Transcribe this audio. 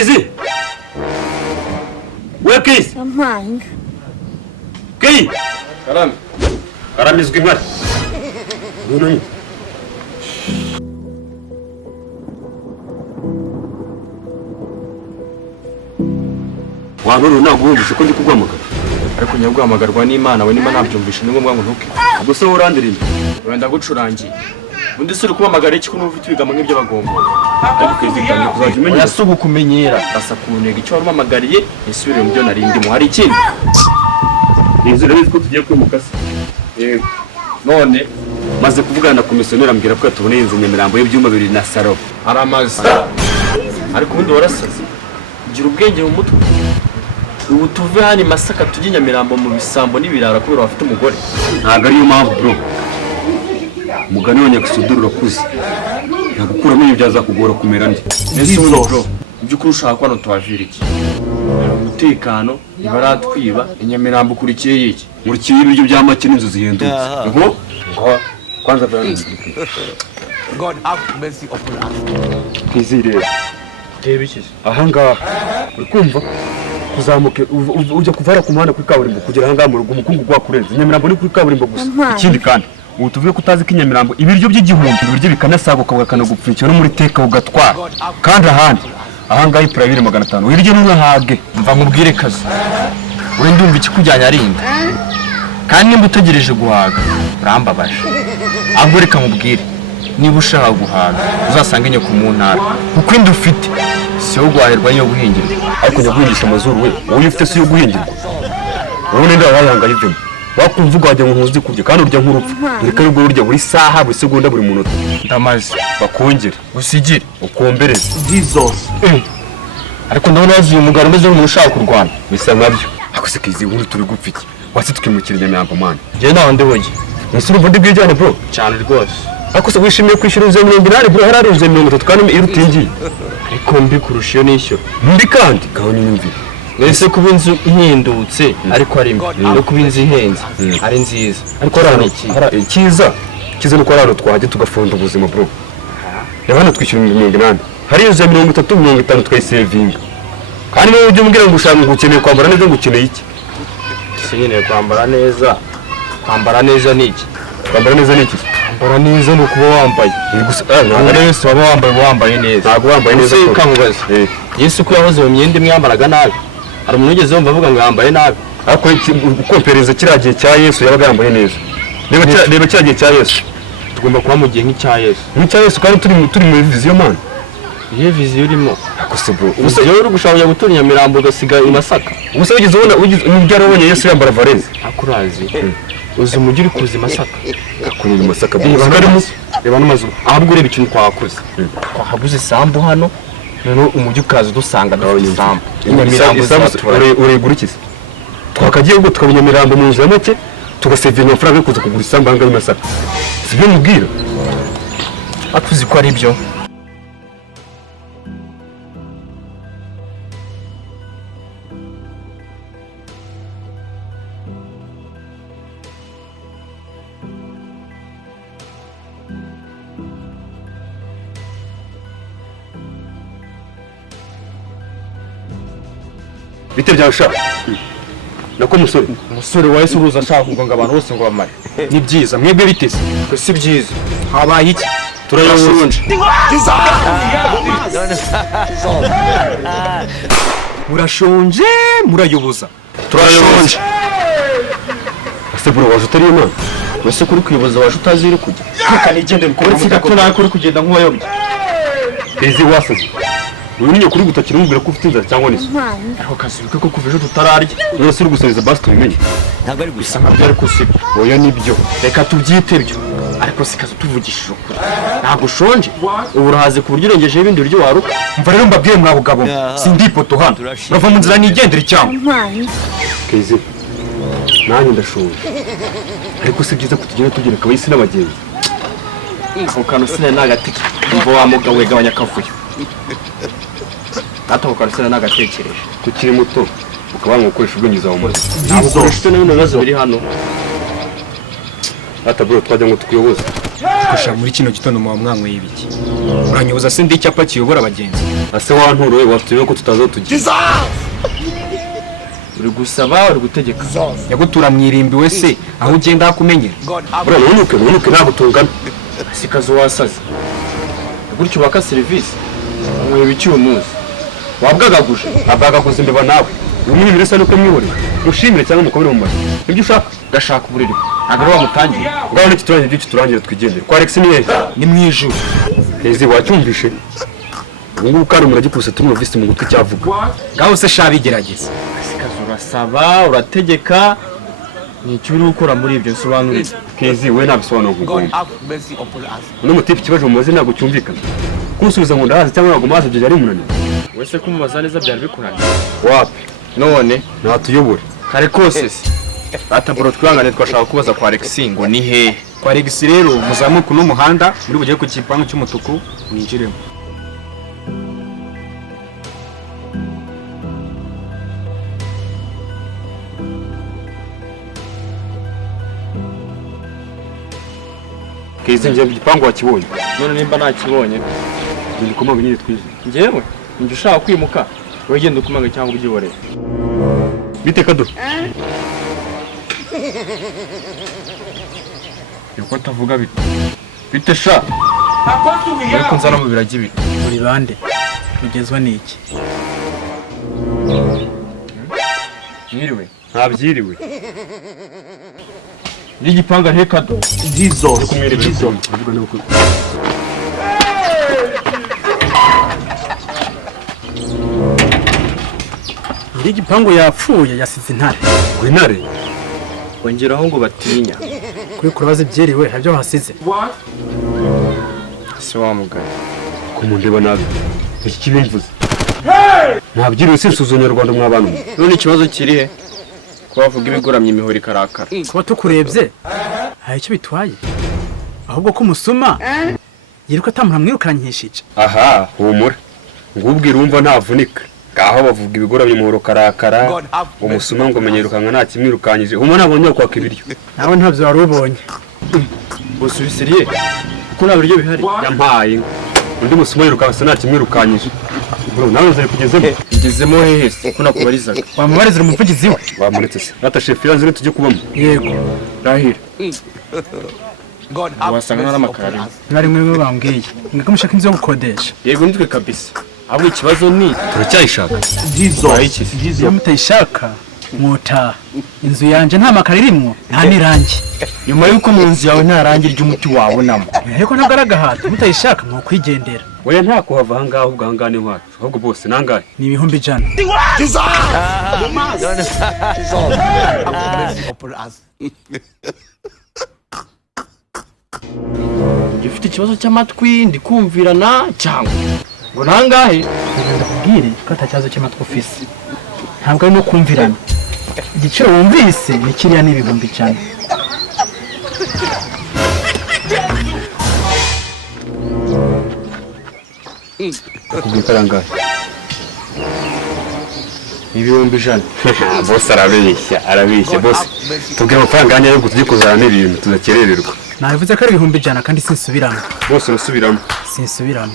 Casey! Where Casey? I'm fine. Casey! Karame izwi nkari. Nunanye. Waburu ntabwo wumvise ko ndi kugwamagara. Ariko nyabwamagarwa n'Imana we nimba nabyumvishe ni ngombwa ngo ntuke. Ubwo se worandirimba. Wenda gucurangiye. Undi suri kubamagara iki kuno ufite ibigamo nk'ibyo bagomba. Ndakuzitanye kuzajya umenya. Yasubu kumenyera asa kuntega icyo warumamagariye isubire mu byo narindimo. Hari ikindi. Inzira biziko tugiye kwimukasa. Yego. None maze kuvugana na komisiyoneri ambwira ko tuboneye inzu Nyamirambo y'ibyumba 2 na salo. aramaze. Ariko ubundi warasaze. Gira ubwenge mu mutwe. Ubu tuve hano Masaka tujye Nyamirambo mu bisambo n'ibirara kubera bafite umugore. Ntago ariyo mpamvu bro. Mugani wa Nyakisuduru urakuze. Nagukuramo ibyo byazakugora kumera ndi. Ese bro, by'ukuri ushaka kwano twavira iki? Umutekano ibaratwiba Nyamirambo kurikiye yiki. Murikiye ibiryo bya make n'inzu zihendutse. Ngo kwanza byanyu. God have mercy upon us. Kwizire. reba iki? Aha ngaha urikumva kuzamuke ujya kuvara ku muhanda kuri kaburimbo kugera aha ngaha mu rugo umukungu gwakurenze. Nyamirambo ni kuri kaburimbo gusa. Ikindi kandi ubu tuvuye kutazi ko Nyamirambo ibiryo by'igihumbi ibiryo bikanasaguka bakanaguprikira no muri teka ugatwara kandi ahandi aha ngaha ipura 500 wirye n'uhage Mva nkubwire kazi. We ndumva ikikujyanya arinda. Kandi nimba utegereje guhaga urambabaje. Ahubwo reka nkubwire niba ushaka guhaga uzasange nyoko mu ntara kuko indi ufite si yo guhahirwa niyo guhingirwa. ariko nyaguhingisha amazuru we wowe ufite si yo guhingirwa wowe nenda wayanga yivemo wakumvuga wajya mu ntuzi kurya kandi urya nk'urupfu reka rwo urya buri saha buri segonda buri munota Ndamaze bakongera usigire ukombereze Jesus. ariko ndabona wazuye umugabo umeze nk'umuntu ushaka kurwana. bisa nkabyo akusikize ubundi turi gupfa iki wasi tukimukira Nyamirambo man Njye nawe ndihoye ese urumva ndi bwijyane bro cyane rwose. ariko se wishimiye kwishyura inzu 80 bro hari 30 kandi irutingiye Ariko mbi kurusha iyo nishyura. mbi kandi gaho nyumvire Ese kuba inzu ihindutse ariko ari mbi no kuba inzu ihenze ari nziza. ariko hari ikiza nuko ari hano twajya tugafunda ubuzima bro reba hano twishyura 80 hari inzu ya 30 50 twayisevinga kandi wowe ujye umbwira ngo ushaka ngo ukeneye kwambara neza ngo ukeneye iki Se nyine kwambara neza. Kwambara neza ni iki? kwambara neza ni iki Kwambara neza ni ukuba wambaye. gusa Ntabwo wese waba wambaye neza. ntabwo wambaye neza Ese kankubaza. Yesu ko yahoze mu myenda imwe yambaraga nabi. Hari umuntu ugeze wumva avuga ngo yambaye nabi. ariko ukompereza kiriya gihe cya Yesu yabaga yambaye neza reba kiriya gihe cya Yesu Tugomba kuba mu gihe nk'icya Yesu. nk'icya Yesu kandi turi muri viziyo man Iyo viziyo urimo. ako se bro Ubuse uri gushaka gutura Nyamirambo ugasiga i Masaka. ubuse wigeze ubona n'ibyo wabonye Yesu yambara valeze Akurazi. Uzi umujyi uri kuza i Masaka. kuri uyu Masaka Reba n'amazu. Ahubwo ureba ikintu twahakoze. Twahaguze isambu hano. Noneho umujyi ukaza udusanga dufite isambu. Nyamirambo zatura. uregura iki se twakagiye ubwo tukaba Nyamirambo mu nzu ya make tugasevera amafaranga yo kuza kugura isambu hanga y'Masaka sibyo mubwira Atuzi ko ari byo. bite byashaka nako musore Umusore wahise uruza ashaka kugonga abantu bose ngo bamare. ni byiza mwebwe biteze Ko si byiza. Habaye iki? turayashonje Murashonje murayoboza. turayashonje ese bro waje utari imana Wese kuri kwiboza waje utazi iri kujya. Reka nigende bikore gato nawe kuri kugenda nk'uwayobye. ezi wasaze uyu ninyo kuri gutakira umubwira ko ufite inzara cyangwa niso Fine. Ariko kazi biko ko kuva ejo tutararya. none uri gusariza basi tubimenye Ntabwo ari Bisa nkabyo ariko sibyo. oya nibyo Reka tubyite byo. Ariko sikaze tuvugishije ukuri. Ntabwo ushonje. Ubu urahaze ku buryo urengejeho ibindi biryo waruka. mva rero mbabwiye mwa bugabo sindi ipoto hano urava mu nzira nigendera icyangwa. I'm fine. keze nanjye ndashonje ariko si byiza kutugenda tugira kabayisi n'abagenzi Ako kantu sine nagatike. Umva wa mugabo we gabanya akavuyo. Ako kantu sine nagatekereje. tukiri muto ukaba wamukoresha ubwenge zawe muri Ntabwo ukoresha ibyo n'ibindi bibazo biri hano. ata bro twajya ngo tukuyoboze ariko sha muri kino gitondo muba mwanyweye ibiki? Uranyoboza se ndi icyapa kiyobora abagenzi? ase wanturoye watuye ko tutazo tugira. uri gusaba uri gutegeka. Yagutura mwirimbi wese aho ugenda hakumenyera. Bro nunuke ntabwo tungana. Sikazo wasaze. Gutyo baka serivisi. Mwe ibiki umuzi. Wabwagaguje abwagaguze mbeba nawe. Umwe mbere nuko mwihore. Mushimire cyangwa mukomere mu mazi. Ibyo ushaka Gashaka uburiri. Ntabwo wamutangiye. ngaho n'iki turangire ibyo turangire twigendere. Kwa Alex ni hehe? Ni mwijuru. Ezi wacyumvishe. Ngubu kandi muragikuse tumuvise mu gutwi cyavuga. Ngaho se sha bigerageza. Sikazo urasaba urategeka. Ni icyo uri gukora muri ibyo nsobanurira. Kezi we nabisobanura ngo. Uno mutipe kibaje mu mazina ntabwo cyumvikana. Kumusubiza ngo ndahazi cyangwa ntabwo mazi byo ari munani. Wese kumubaza neza byari bikuranye. Wapi? None Natuyobore. kare kose se. Bataburo twangane twashaka kubaza kwa Alex ngo ni hehe. Kwa Alex rero muzamuka n'umuhanda muri bugiye ku kipangu cy'umutuku mwinjiremo. Kezi nje igipangu wakibonye. None nimba nakibonye. Ndi kumanga nyine twize. Njyewe njye ushaka kwimuka. Wowe genda ukumanga cyangwa ubyihoreye. Bite kado? Yuko tavuga bite. Bite sha. Ariko nzana mu biragi bite. Muri bande ugezwa n'iki? Mwiriwe. Ntabyiriwe. N'igipanga ntekado. Izo kumwereka izo. Ndavuga nuko. Iri gipangu yapfuye yasize intare. Intare. Wongeraho ngo batinya. Kuri kurabaza ibyeriwe habyo hasize. Si wa mugani. Kumundeba nabi. Iki kibimvuze. Ntabyiriwe se nsuzunye Rwanda mw'abantu. None ikibazo kiri he? Ko bavuga ibigoramye imihoro ikarakara. Kuba tukurebye hari icyo bitwaye. Ahubwo ko umusuma yiruka atamuhamwirukanyishije. Aha, humura. Ngubwira umva ntavunika. Ngaho bavuga ibigoramye muhoro karakara. Umusuma ngo menyerukanga nta kimwirukanyije. Huma nabonye kwaka ibiryo. Nawe ntabyo wari ubonye. Busubisiriye. Ko nta biryo bihari. Yampaye. Undi musuma yirukanga nta kimwirukanyije. Bro, nawe nzari kugezemo. Ngezemo hehe se ko nakubarizaga. Wamubarizira umuvugizi we. Wamuretse se. Nata chef yanzire tujye kubamo. Yego. Rahira. Wasanga n'amakara. Mwari mwe bambwiye. Mwiko mushaka inzu yo gukodesha. Yego nitwe kabisa. Ahubwo ikibazo ni Turacyayishaka. Iyo mutayishaka mwota. Inzu yanje nta makara irimwo nta nirangi. nyuma yuko mu nzu yawe nta rangi ry'umuti wabonamo. Ariko ntabwo aragahato mutayishaka mwo kwigendera. Oya nta kuhava ahangaha ubwo ahangane nkwacu. Ahubwo bose nangahe. Ni ibihumbi ijana. Gifite ikibazo cy'amatwi ndikumvirana cyangwa ngo nangahe Ndakubwire ko atakibazo cy'amatwi ufise. Ntabwo ari no kumvirana. Igiciro wumvise ni kiriya n'ibihumbi ijana. Kubikaranga. ibihumbi ijana. Boss arabeshya boss. Tubwire amafaranga yanyu yo tujye kuzana n'ibintu tuzakerererwa. Nabivuze ko ari ibihumbi ijana kandi sinsubiramo. Bose basubiramo. Sinsubiramo.